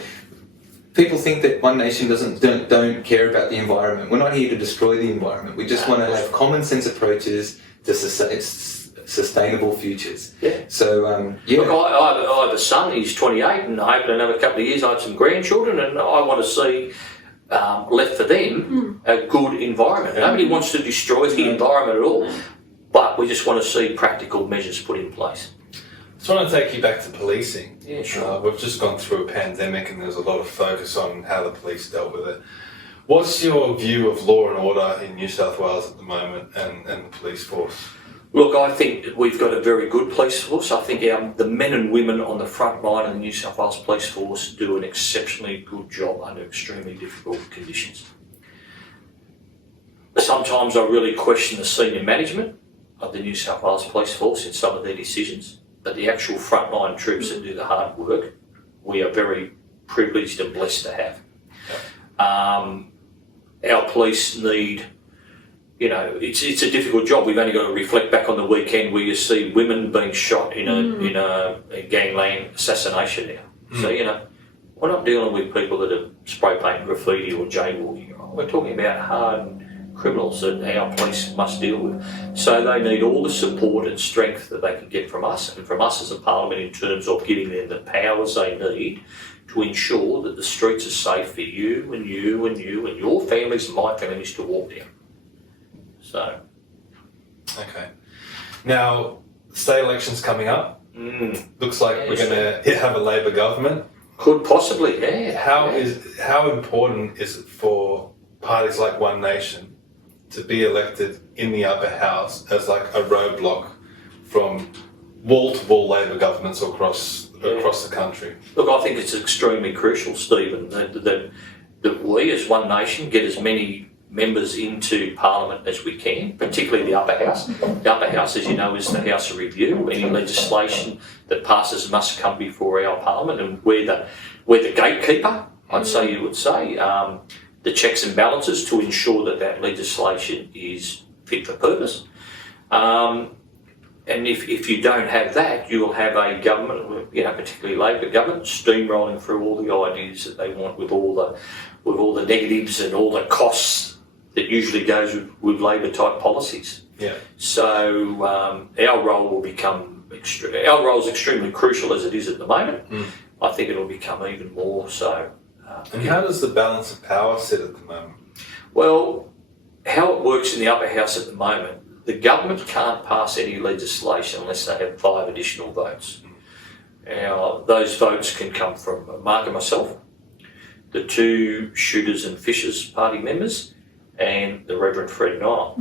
People think that One Nation don't care about the environment. We're not here to destroy the environment. We just want to have common sense approaches to sustainable futures. Yeah. So, yeah. Look, I have a son, he's 28, and I hope in another couple of years I have some grandchildren, and I want to see left for them a good environment. Nobody wants to destroy the environment at all, but we just want to see practical measures put in place. I just want to take you back to policing. Yeah, sure. We've just gone through a pandemic and there's a lot of focus on how the police dealt with it. What's your view of law and order in New South Wales at the moment and the police force? Look, I think we've got a very good police force. I think the men and women on the front line of the New South Wales Police Force do an exceptionally good job under extremely difficult conditions. Sometimes I really question the senior management of the New South Wales Police Force in some of their decisions, but the actual frontline troops that do the hard work, we are very privileged and blessed to have. Our police need, you know, it's a difficult job. We've only got to reflect back on the weekend where you see women being shot in a gangland assassination now. So, you know, we're not dealing with people that are spray painting graffiti or jaywalking. We're talking about hard criminals that our police must deal with. So they need all the support and strength that they can get from us and from us as a parliament in terms of giving them the powers they need to ensure that the streets are safe for you and you and you and your families and my families to walk down. So. Okay. Now, state elections coming up. Looks like we're going to have a Labor government. Could possibly, yeah. How important is it for parties like One Nation to be elected in the upper house as like a roadblock from wall-to-wall Labor governments across the country? Look, I think it's extremely crucial, Stephen, that we as One Nation get as many members into Parliament as we can, particularly the upper house. The upper house, as you know, is the House of Review. Any legislation that passes must come before our Parliament, and we're the gatekeeper, I'd say you would say, the checks and balances to ensure that that legislation is fit for purpose. And if you don't have that, you will have a government, you know, particularly Labor government, steamrolling through all the ideas that they want with all the negatives and all the costs that usually goes with Labor type policies. Yeah. So our role will become our role is extremely crucial as it is at the moment. I think it'll become even more so. And how does the balance of power sit at the moment? Well, how it works in the upper house at the moment, the government can't pass any legislation unless they have 5 additional votes. Now, those votes can come from Mark and myself, the 2 Shooters and Fishers party members, and the Reverend Fred Nile.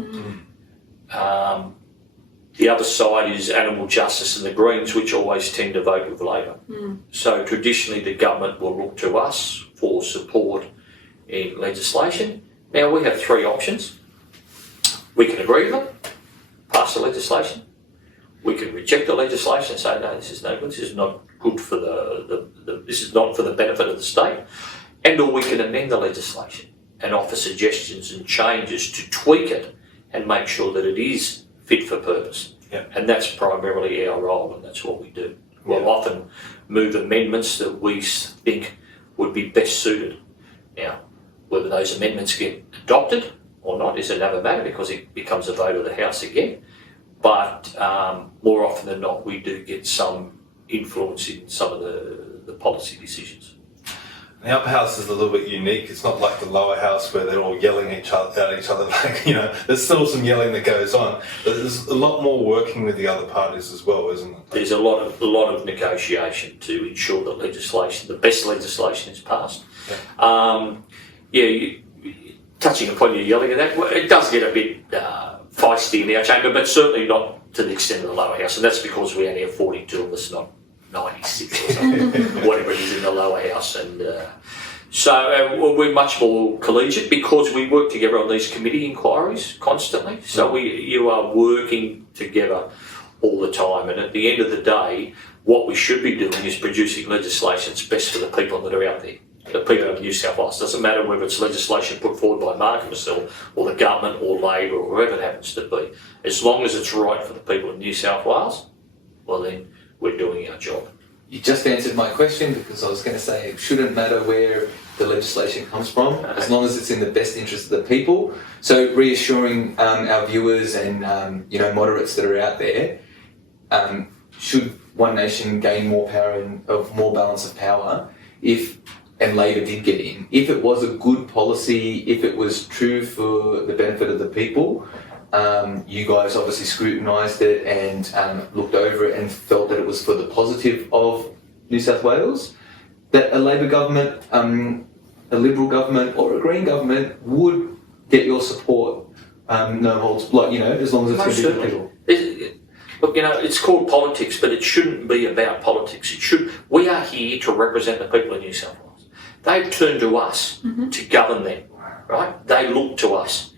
The other side is Animal Justice and the Greens, which always tend to vote with Labor. So traditionally the government will look to us for support in legislation, Now, we have three options. We can agree with them, pass the legislation. We can reject the legislation and say, no, this is no good, this is not good for this is not for the benefit of the state. And or we can amend the legislation and offer suggestions and changes to tweak it and make sure that it is fit for purpose. Yeah. And that's primarily our role, and that's what we do. We'll often move amendments that we think would be best suited. Now, whether those amendments get adopted or not is another matter, because it becomes a vote of the House again. But more often than not, we do get some influence in some of the policy decisions. The upper house is a little bit unique. It's not like the lower house where they're all yelling at each other. Like, you know, there's still some yelling that goes on. But there's a lot more working with the other parties as well, isn't it? There's a lot of negotiation to ensure that the best legislation is passed. Touching upon you yelling at that, well, it does get a bit feisty in our chamber, but certainly not to the extent of the lower house. And that's because we only have 42 of us, not 96 or something, whatever it is in the lower house. And so we're much more collegiate because we work together on these committee inquiries constantly. So you are working together all the time. And at the end of the day, what we should be doing is producing legislation that's best for the people that are out there. The people of New South Wales. Doesn't matter whether it's legislation put forward by Mark and myself or the government or Labor or whoever it happens to be. As long as it's right for the people of New South Wales, well then we're doing our job. You just answered my question, because I was going to say it shouldn't matter where the legislation comes from, as long as it's in the best interest of the people. So reassuring our viewers and moderates that are out there, should One Nation gain more power and more balance of power, and Labor did get in, if it was a good policy, if it was true for the benefit of the people, you guys obviously scrutinised it and looked over it and felt that it was for the positive of New South Wales, that a Labor government, a Liberal government or a Green government would get your support, no holds, as long as it's good for people. Look, it's called politics, but it shouldn't be about politics. We are here to represent the people of New South Wales. They've turned to us to govern them, right? They look to us.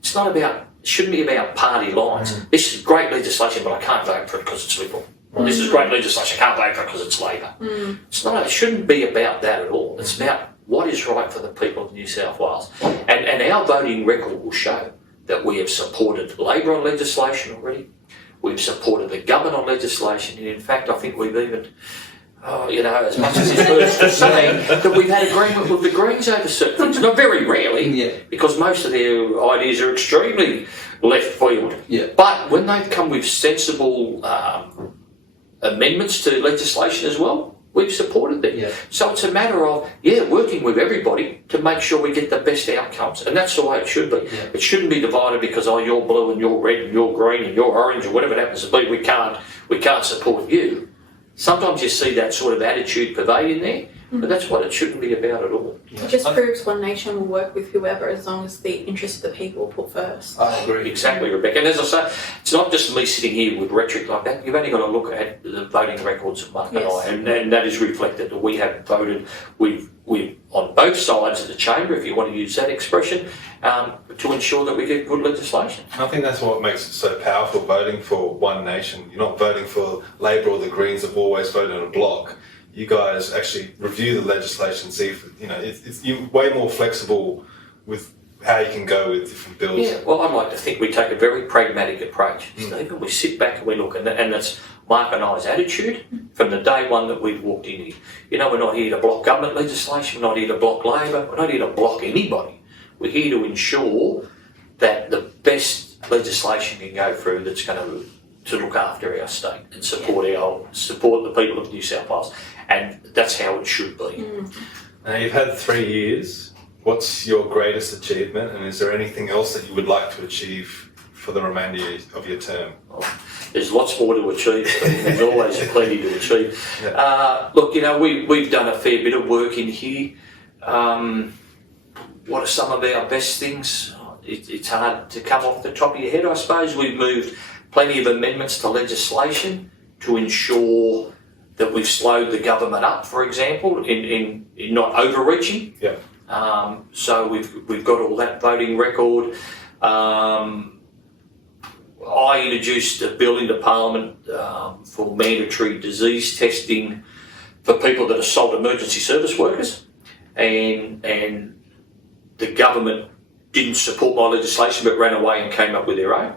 It shouldn't be about party lines. This is great legislation, but I can't vote for it because it's Liberal. This is great legislation, I can't vote for it because it's Labor. It shouldn't be about that at all. It's about what is right for the people of New South Wales. And our voting record will show that we have supported Labor on legislation already. We've supported the government on legislation, and in fact, I think we've even, as much as it hurts to say, that we've had agreement with the Greens over certain things. Not very rarely, because most of their ideas are extremely left field. Yeah. But when they've come with sensible amendments to legislation as well, we've supported them. Yeah. So it's a matter of, working with everybody to make sure we get the best outcomes. And that's the way it should be. Yeah. It shouldn't be divided because, you're blue and you're red and you're green and you're orange or whatever it happens to be. We can't support you. Sometimes you see that sort of attitude pervading there, but that's what it shouldn't be about at all. It just proves One Nation will work with whoever as long as the interests of the people are put first. I agree. Exactly, Rebecca. And as I say, it's not just me sitting here with rhetoric like that. You've only got to look at the voting records of Mark and I, and that is reflected. We have voted we've on both sides of the chamber, if you want to use that expression, to ensure that we get good legislation. I think that's what makes it so powerful, voting for One Nation. You're not voting for Labor or the Greens have always voted in a block. You guys actually review the legislation, see if, you're way more flexible with how you can go with different bills. Yeah, well, I'd like to think we take a very pragmatic approach, Stephen. We sit back and we look, and that's Mark and I's attitude from the day one that we've walked in here. We're not here to block government legislation, we're not here to block Labor, we're not here to block anybody. We're here to ensure that the best legislation can go through that's going to look after our state and support the people of New South Wales. And that's how it should be. Now, you've had 3 years. What's your greatest achievement, and is there anything else that you would like to achieve for the remainder of your term? There's lots more to achieve, but there's always plenty to achieve. Yeah. Look, we've done a fair bit of work in here. What are some of our best things? It's hard to come off the top of your head, I suppose. We've moved plenty of amendments to legislation to ensure that we've slowed the government up, for example, in not overreaching. Yeah. So we've got all that voting record. I introduced a bill into Parliament for mandatory disease testing for people that assault emergency service workers, and the government didn't support my legislation but ran away and came up with their own,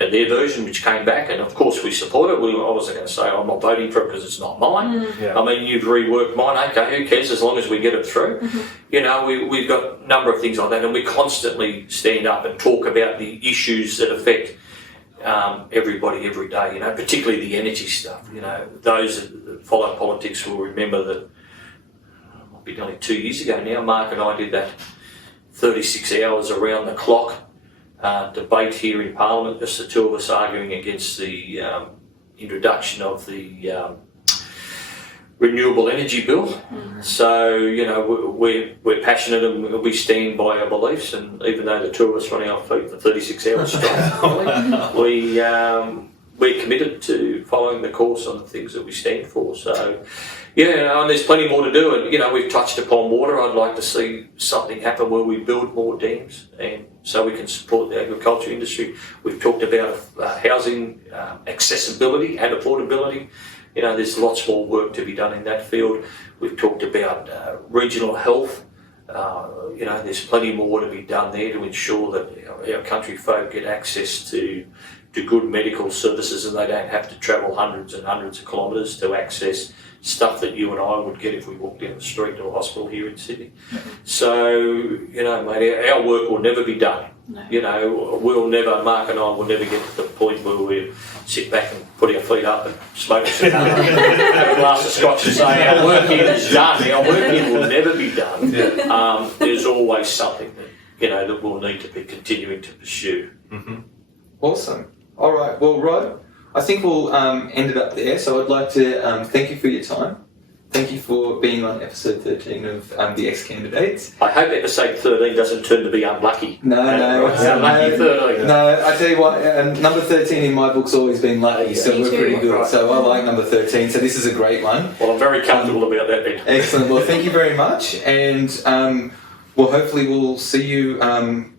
and their version, which came back, and of course we support it. I wasn't going to say I'm not voting for it because it's not mine. Yeah. I mean, you've reworked mine, okay, who cares, as long as we get it through. You know, we've got a number of things like that, and we constantly stand up and talk about the issues that affect everybody every day, you know, particularly the energy stuff. You know, those that follow politics will remember that, it might be nearly 2 years ago now, Mark and I did that 36 hours around the clock debate here in Parliament, just the two of us arguing against the introduction of the renewable energy bill. So, you know, we're passionate and we stand by our beliefs, and even though the two of us run our feet for 36 hours straight, we're committed to following the course on the things that we stand for. So, yeah, and there's plenty more to do, and, you know, we've touched upon water. I'd like to see something happen where we build more dams, and so we can support the agriculture industry. We've talked about housing accessibility and affordability. You know, there's lots more work to be done in that field. We've talked about regional health. You know, there's plenty more to be done there to ensure that our country folk get access to good medical services, and they don't have to travel hundreds and hundreds of kilometres to access stuff that you and I would get if we walked down the street to a hospital here in Sydney. So, you know, mate, our work will never be done. No. You know, Mark and I will never get to the point where we sit back and put our feet up and smoke a cigar, have a glass of scotch and say, our work here is done. Our work here will never be done. Yeah. There's always something that, you know, that we'll need to be continuing to pursue. Awesome. All right. Well, Rod, I think we'll end it up there. So I'd like to thank you for your time. Thank you for being on episode 13 of the ExCandidates. I hope episode 13 doesn't turn to be unlucky. No. Unlucky 13. No, I tell you what, number 13 in my book's always been lucky, so Me we're too. pretty good. Right. So I like number 13, so this is a great one. Well, I'm very comfortable about that then. Excellent. Well, thank you very much, and well, hopefully we'll see you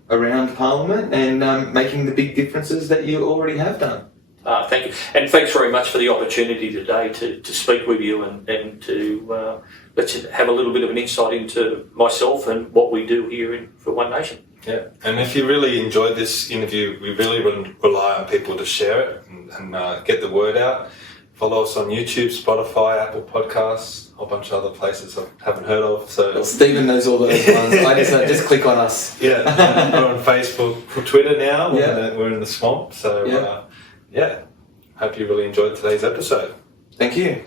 around Parliament and making the big differences that you already have done. Thank you. And thanks very much for the opportunity today to speak with you and to let you have a little bit of an insight into myself and what we do here for One Nation. Yeah, and if you really enjoyed this interview, we really rely on people to share it and get the word out. Follow us on YouTube, Spotify, Apple Podcasts, a whole bunch of other places I haven't heard of. So Well, Stephen knows all those ones. I just click on us. yeah, we're on Facebook, Twitter now. Yeah. We're in the swamp. So Yeah. yeah, hope you really enjoyed today's episode. Thank you.